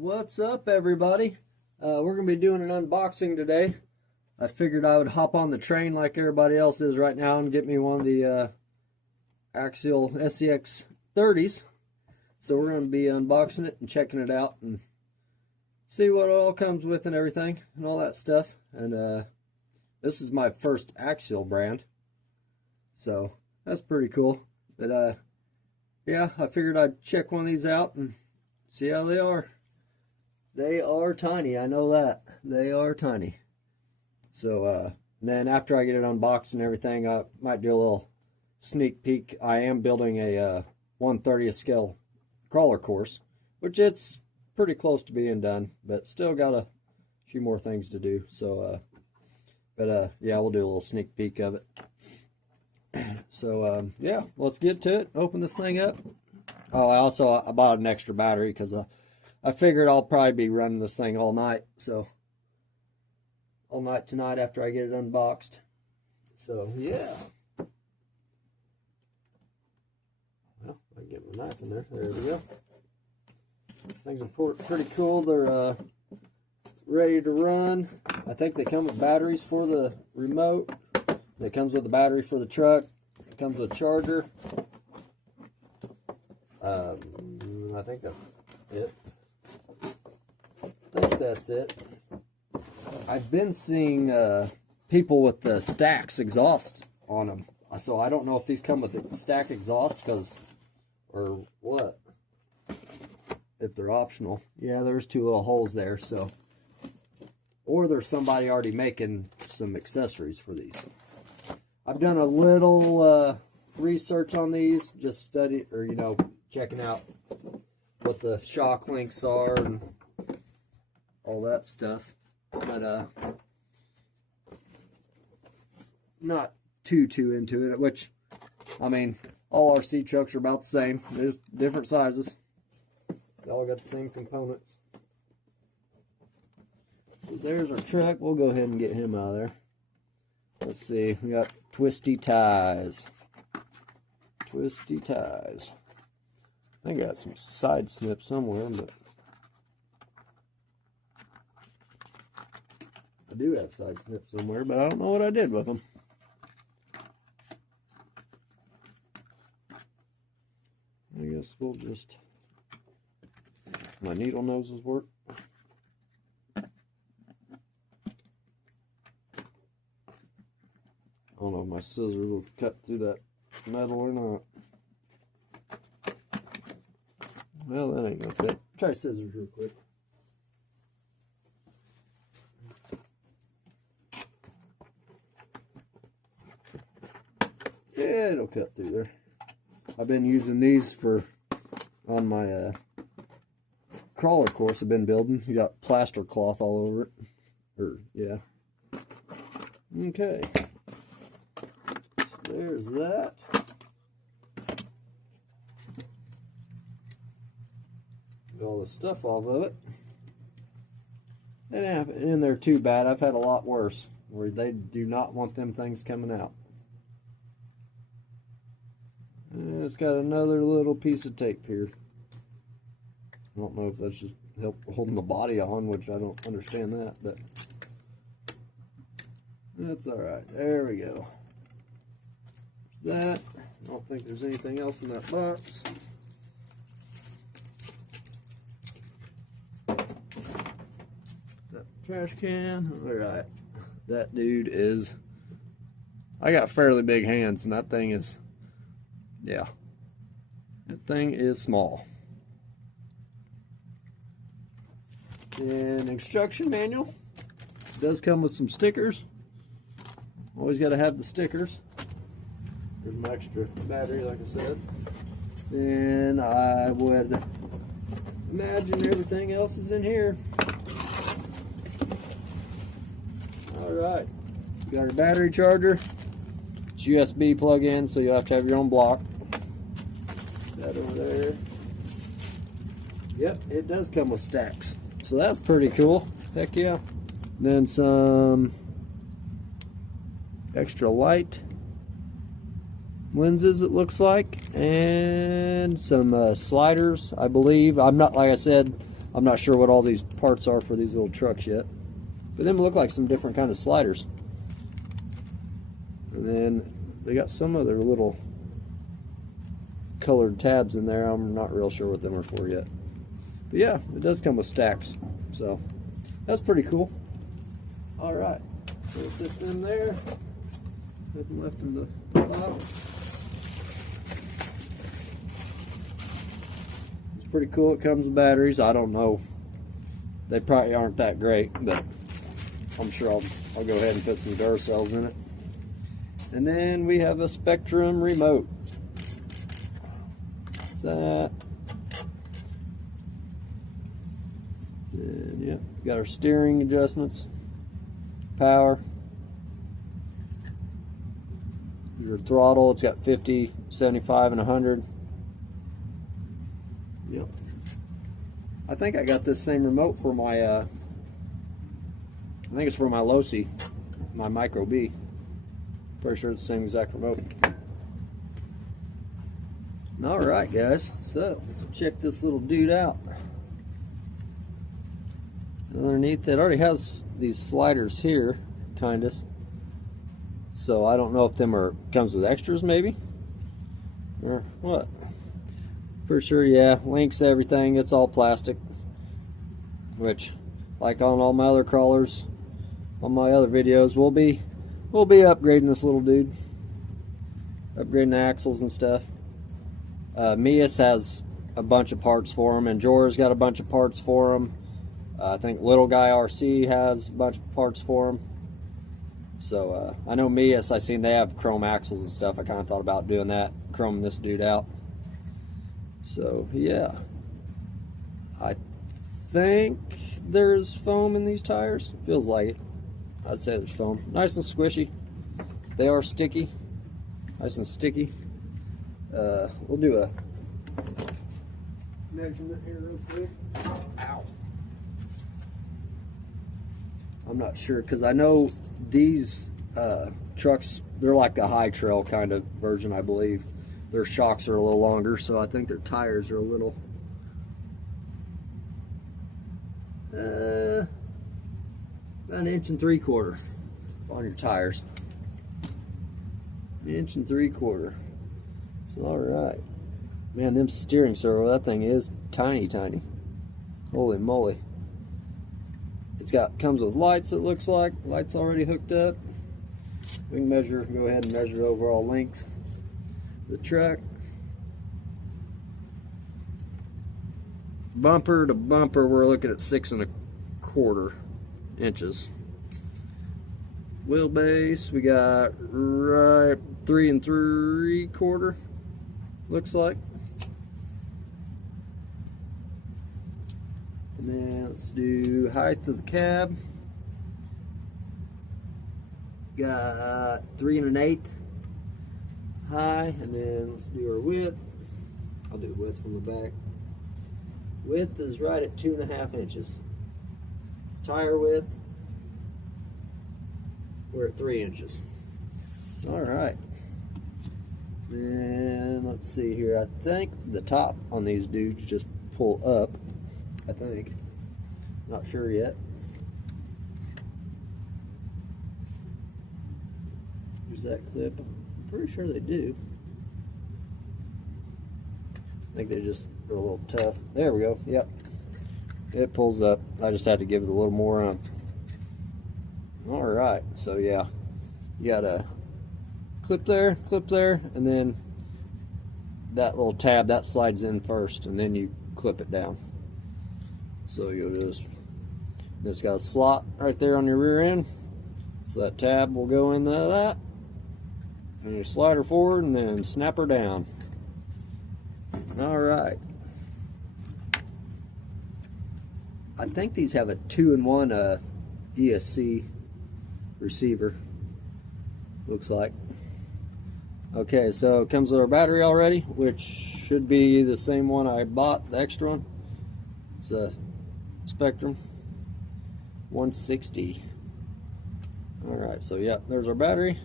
What's up, everybody? We're going to be doing an unboxing today. I figured I would hop on the train like everybody else is right now and get me one of the axial scx30s. So we're going to be unboxing it and checking it out and see what it all comes with and everything and all that stuff. And this is my first axial brand, so that's pretty cool. But yeah, I figured I'd check one of these out and see how they are. They are tiny, I know that. They are tiny. So then after I get it unboxed and everything, I might do a little sneak peek. I am building a 1/30th scale crawler course, which it's pretty close to being done, but still got a few more things to do. So, yeah, we'll do a little sneak peek of it. So, yeah, let's get to it. Open this thing up. Oh, I bought an extra battery because I figured I'll probably be running this thing all night. So, all night tonight after I get it unboxed. So, yeah. Well, I can get my knife in there. There we go. Things are pretty cool. They're ready to run. I think they come with batteries for the remote. It comes with a battery for the truck. It comes with a charger. I think that's it. I think that's it. I've been seeing people with the stacks exhaust on them. So I don't know if these come with stack exhaust or what. If they're optional. Yeah, there's two little holes there. So, or there's somebody already making some accessories for these. I've done a little research on these, just study or checking out what the shock links are and all that stuff. But not too into it, which I mean, all RC trucks are about the same. There's different sizes. They all got the same components. So there's our truck. We'll go ahead and get him out of there. Let's see. We got twisty ties. Twisty ties. I got some side snips somewhere, but I do have side snips somewhere, but I don't know what I did with them. I guess we'll just... My needle noses work. I don't know if my scissors will cut through that metal or not. Well, that ain't gonna fit. Try scissors real quick. Yeah, it'll cut through there. I've been using these on my crawler course I've been building. You got plaster cloth all over it. Yeah. Okay. So there's that. Get all the stuff off of it. They didn't have it in there too bad. I've had a lot worse where they do not want them things coming out. And it's got another little piece of tape here. I don't know if that's just help holding the body on, which I don't understand that, but that's alright. There we go. There's that. I don't think there's anything else in that box. That trash can. Alright. That dude is... I got fairly big hands, and that thing is... Yeah. That thing is small. And instruction manual. It does come with some stickers. Always got to have the stickers. There's an extra battery, like I said. And I would imagine everything else is in here. Alright. You got your battery charger. It's USB plug-in, so you'll have to have your own block. That over there. Yep, it does come with stacks. So that's pretty cool. Heck yeah. Then some extra light lenses, it looks like, and some sliders, I believe. I'm not, like I said, I'm not sure what all these parts are for these little trucks yet. But them look like some different kind of sliders. And then they got some other little colored tabs in there. I'm not real sure what them are for yet. But yeah, it does come with stacks. So that's pretty cool. Alright, so we'll sit them there. Nothing left in the box. It's pretty cool. It comes with batteries. I don't know. They probably aren't that great, but I'm sure I'll go ahead and put some Duracells in it. And then we have a Spectrum remote. That. And yeah, got our steering adjustments, power. Your throttle, it's got 50, 75, and 100. Yep. I think I got this same remote for my, I think it's for my Losi, my Micro B. Pretty sure it's the same exact remote. Alright guys, so let's check this little dude out. Underneath it already has these sliders here, kinda. So I don't know if them are comes with extras maybe, or what. For sure, yeah, links everything. It's all plastic, which, like on all my other crawlers, on my other videos, we'll be upgrading this little dude, upgrading the axles and stuff. Mias has a bunch of parts for him, and Jor's got a bunch of parts for him. I think Little Guy RC has a bunch of parts for him. So I know Mias, I seen they have chrome axles and stuff. I kind of thought about doing that, chroming this dude out. So yeah, I think there's foam in these tires. Feels like it. I'd say there's foam. Nice and squishy. They are sticky. Nice and sticky. We'll do a measurement here real quick. Ow. I'm not sure, because I know these trucks, they're like a high trail kind of version, I believe. Their shocks are a little longer, so I think their tires are a little about 1 3/4 inches on your tires. 1 3/4 inches. So alright. Man, them steering servo, that thing is tiny. Holy moly. It's comes with lights, it looks like. Lights already hooked up. We can go ahead and measure the overall length of the truck. Bumper to bumper, we're looking at 6 1/4 inches. Wheelbase, we got right 3 3/4, looks like. And then let's do height of the cab. Got 3 1/8 high, and then let's do our width. I'll do width from the back. Width is right at 2 1/2 inches. Tire width, we're at 3 inches. All right. Then let's see here. I think the top on these dudes just pull up. I think. Not sure yet. There's that clip. I'm pretty sure they do. I think they just are a little tough. There we go. Yep. It pulls up. I just had to give it a little more oomph. Alright. So yeah. You got a clip there, and then that little tab, that slides in first, and then you clip it down. So you'll just, it's got a slot right there on your rear end, so that tab will go into that, and you slide her forward and then snap her down. Alright. I think these have a 2-in-1 ESC receiver, looks like. Okay, so it comes with our battery already, which should be the same one I bought, the extra one. It's a Spectrum 160. Alright, so yeah, there's our battery.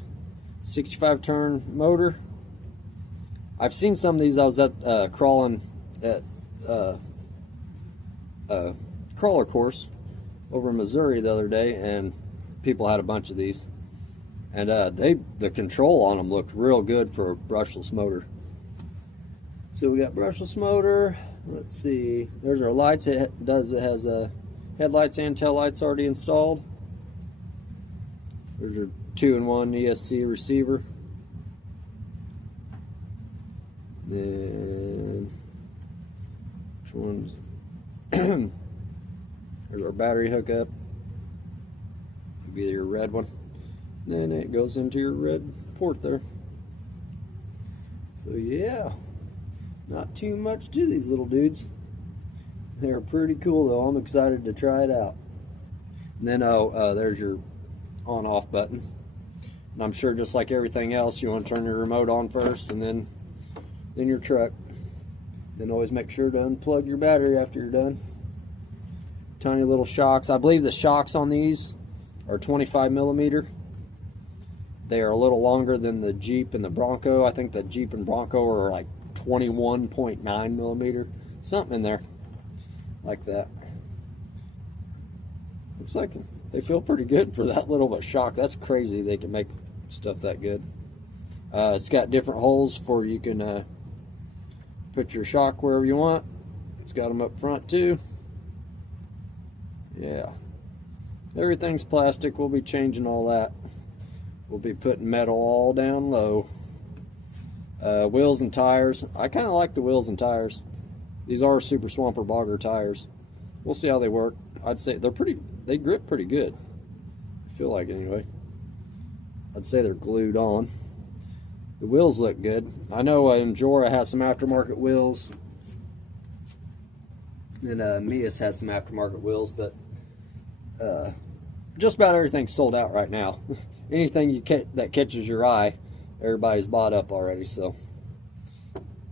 65 turn motor. I've seen some of these. I was at crawling at a crawler course over in Missouri the other day, and people had a bunch of these, and the control on them looked real good for a brushless motor. So we got brushless motor. Let's see, there's our lights. It has headlights and tail lights already installed. There's your 2-in-1 ESC receiver. Then which one's there's our battery hookup. It'll be your red one. Then it goes into your red port there. So yeah, not too much to these little dudes. They're pretty cool though. I'm excited to try it out. And then there's your on-off button. And I'm sure just like everything else, you want to turn your remote on first, and then your truck. Then always make sure to unplug your battery after you're done. Tiny little shocks. I believe the shocks on these are 25mm. They are a little longer than the Jeep and the Bronco. I think the Jeep and Bronco are like 21.9mm. Something in there like that. Looks like they feel pretty good for that little of a shock. That's crazy they can make stuff that good. It's got different holes for you can put your shock wherever you want. It's got them up front too. Yeah, everything's plastic. We'll be changing all that. We'll be putting metal all down low. Wheels and tires. I kind of like the wheels and tires. These are Super Swamper Bogger tires. We'll see how they work. I'd say they grip pretty good. I feel like anyway. I'd say they're glued on. The wheels look good. I know Njora has some aftermarket wheels, and Mias has some aftermarket wheels, but just about everything's sold out right now. Anything that catches your eye, everybody's bought up already. So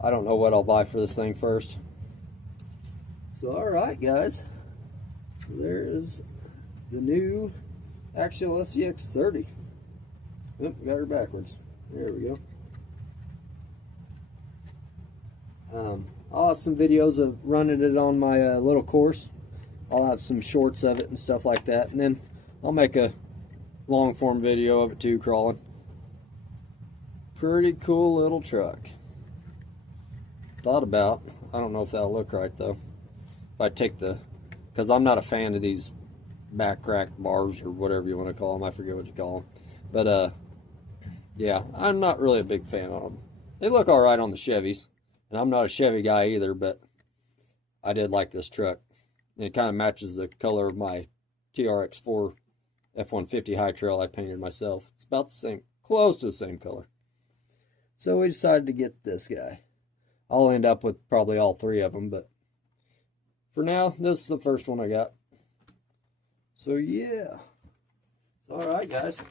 I don't know what I'll buy for this thing first. So all right, guys, there's the new axial scx30. Oop, got her backwards. There we go. I'll have some videos of running it on my little course. I'll have some shorts of it and stuff like that, and then I'll make a long form video of it too, crawling. Pretty cool little truck. Thought about, I don't know if that'll look right though, if I take because I'm not a fan of these back rack bars or whatever you want to call them. I forget what you call them, but yeah, I'm not really a big fan of them. They look all right on the Chevys, and I'm not a Chevy guy either, but I did like this truck. And it kind of matches the color of my TRX4 F-150 High Trail I painted myself. It's about the same, close to the same color. So we decided to get this guy. I'll end up with probably all three of them, but for now, this is the first one I got. So yeah. All right, guys.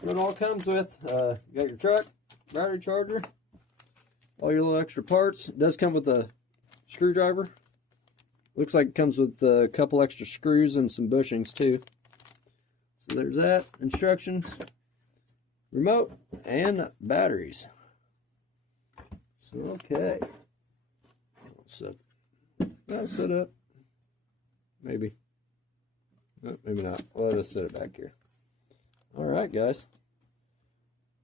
What it all comes with, you got your truck, battery charger, all your little extra parts. It does come with a screwdriver. Looks like it comes with a couple extra screws and some bushings too. So there's that. Instructions, remote, and batteries. So okay. I'll set up. Maybe. No, maybe not. Well, I'll just set it back here. Alright, guys.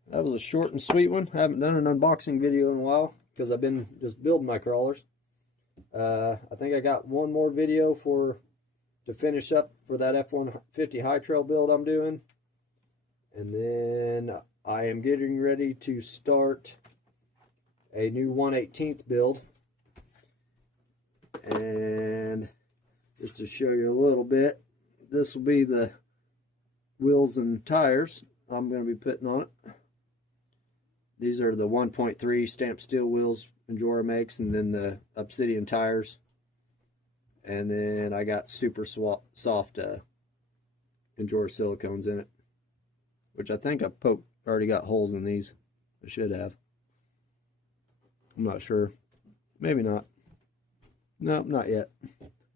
That was a short and sweet one. I haven't done an unboxing video in a while because I've been just building my crawlers. I think I got one more video to finish up for that F-150 High Trail build I'm doing. And then I am getting ready to start a new 1/18 build. And just to show you a little bit, this will be the wheels and tires I'm going to be putting on it. These are the 1.3 stamped steel wheels Njora makes, and then the Obsidian tires. And then I got super soft Njora silicones in it, which I think I already got holes in these. I should have. I'm not sure. Maybe not. No, not yet.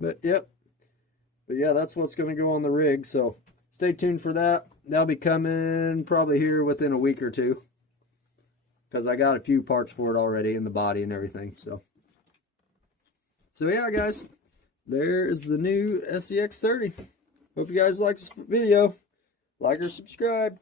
But yep. But yeah, that's what's going to go on the rig. So stay tuned for that. That'll be coming probably here within a week or two, because I got a few parts for it already in the body and everything. So yeah, guys, there is the new scx30. Hope you guys like this video. Like or subscribe.